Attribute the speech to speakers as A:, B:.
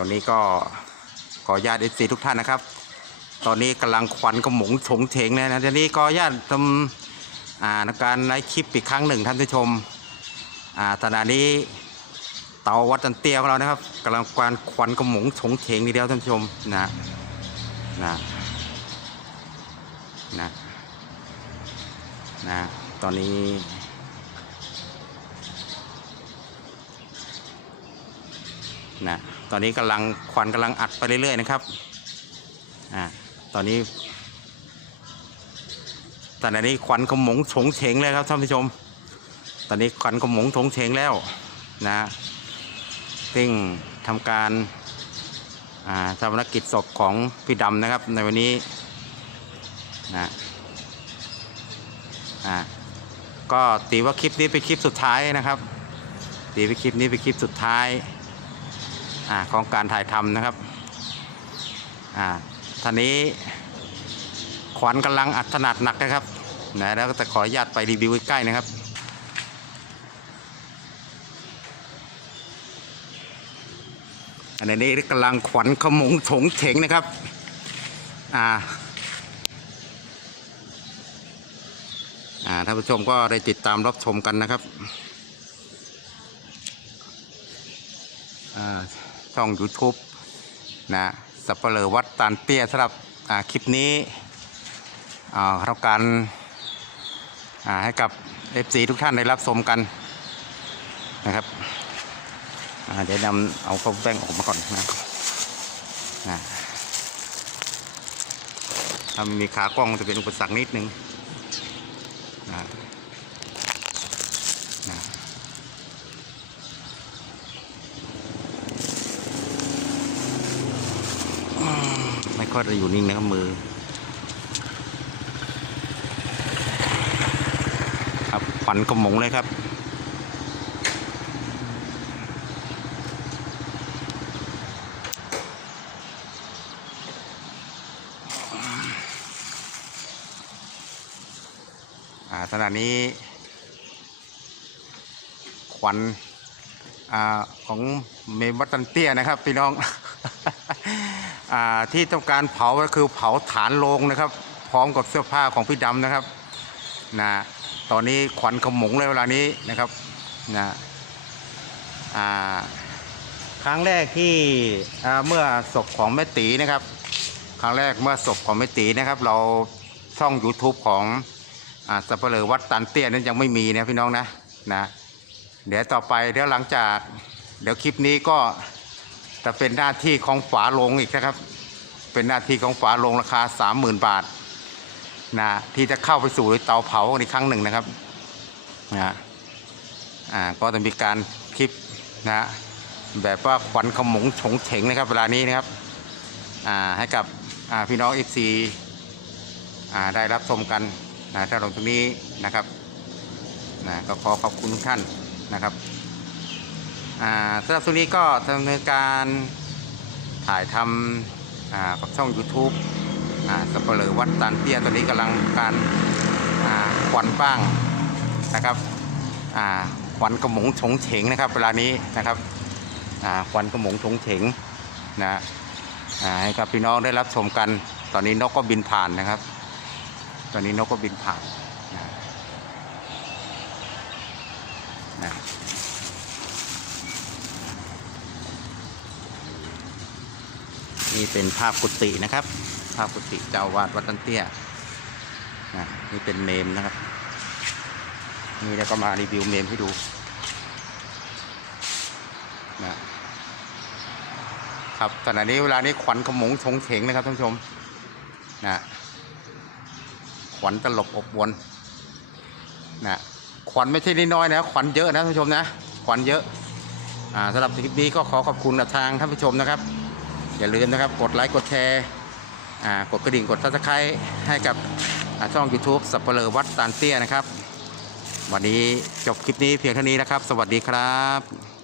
A: ตอนนี้ก็ขอญาตเอฟซีทุกท่านนะครับ ตอนนี้กำลังควันกระหมงโฉงเฉงเลยนะทีนี้ก็ขอญาติทำอ่าการไลฟ์คลิปอีกครั้งหนึ่งท่านผู้ชมอ่าขณะนี้เตาวัดตันเตียของเรานะครับกำลังควันควันกระหมงโฉงเฉงทีเดียวท่านผู้ชมนะนะนะนะตอนนี้ นะตอนนี้กำลังควันกำลังอัดไปเรื่อยๆนะครับอ่าตอนนี้ตอนนี้ควันขมงโฉงเฉงเลยครับท่านผู้ชม ตอนนี้ควันขมงโฉงเฉงแล้วนะซึ่งทำการอ่าชาปนกิจศพของพี่ดำนะครับในวันนี้นะอ่าก็ตีว่าคลิปนี้เป็นคลิปสุดท้ายนะครับตีว่าคลิปนี้เป็นคลิปสุดท้าย อของการถ่ายทำนะครับอ่าท่านี้ขวัญกำลังอัดถนัดหนักนะครับนะแล้วก็จะขออนุญาตไปรีวิวใกล้ๆนะครับอันนี้กำลังขวัญขมงโฉงเฉงนะครับ อ่า อ่า ท่านผู้ชมก็ได้ติดตามรับชมกันนะครับ อ่า ช่อง YouTube นะสับเปลือวัดตานเตี้ยสำหรับคลิปนี้อ่าเราการให้กับ FC ทุกท่านได้รับชมกันนะครับเดี๋ยวนำเอาเขาแบ่งออกมาก่อนนะนะถ้ามีขากล้องจะเป็นอุปสรรคนิดนึงนะ ค่อยจะอยู่นิ่งนะครับมือ ครับขวัญกระหมงเลยครับอ่าขณะนี้ขวัญอของเมมวัตันเตี้ยนะครับพี่น้อง ที่ต้องการเผาก็คือเผาฐานโลงนะครับ พร้อมกับเสื้อผ้าของพี่ดำนะครับนะตอนนี้ขวัญขมงเลยเวลานี้นะครับนะครั้งแรกที่เมื่อศพของแม่ตีนะครับ ครั้งแรกเมื่อศพของแม่ตีนะครับ เราช่อง YouTube ของอสับเปลือวัดตันเตี้ยนั้นยังไม่มีนะพี่น้องนะนะเดี๋ยวต่อไปเดี๋ยวหลังจากเดี๋ยวคลิปนี้ก็ จะเป็นหน้าที่ของฝาลงอีกนะครับ เป็นหน้าที่ของฝาลงราคา 30,000 บาทนะที่จะเข้าไปสู่เตาเผาอีกครั้งหนึ่งนะครับนะอ่าก็จะมีการคลิปนะแบบว่าควันขมงฉงเฉงนะครับเวลานี้นะครับอ่าให้กับอ่าพี่น้องเอฟซีอ่าได้รับชมกันนะถ้าลงตรงนี้นะครับนะก็ขอขอบคุณทุกท่านนะครับ สำหรับช่วงนี้ก็ดำเนินการถ่ายทำกับช่อง YouTube อสับเปลือวัดตานเตี้ยตอนนี้กำลังการควันบ้างนะครับควันกระหมงฉงเฉงนะครับเวลานี้นะครับควันกระหมงฉงเฉงนะให้กับพี่น้องได้รับชมกัน ตอนนี้นกก็บินผ่านนะครับ ตอนนี้นกก็บินผ่านนะนะ นี่เป็นภาพกุฏินะครับ ภาพกุฏิเจ้าวาดวัดตันเตี้ยนะนี่เป็นเมมนะครับ นี่แล้วก็มารีวิวเมมให้ดูนะครับขณะนี้เวลานี้ขวัญขมงชงเฉงนะครับท่านผู้ชมนะขวัญตลบอบวนนะขวัญไม่ใช่น้อยนะขวัญเยอะนะท่านผู้ชมนะขวัญเยอะอ่าสำหรับคลิปนี้ก็ขอขอบคุณทางท่านผู้ชมนะครับ อย่าลืมนะครับ กดไลค์ กดแชร์กดกระดิ่ง กดซับสไครต์ให้กับช่อง YouTube สับเปลอวัดตานเตี้ยนะครับ วันนี้จบคลิปนี้เพียงเท่านี้นะครับ สวัสดีครับ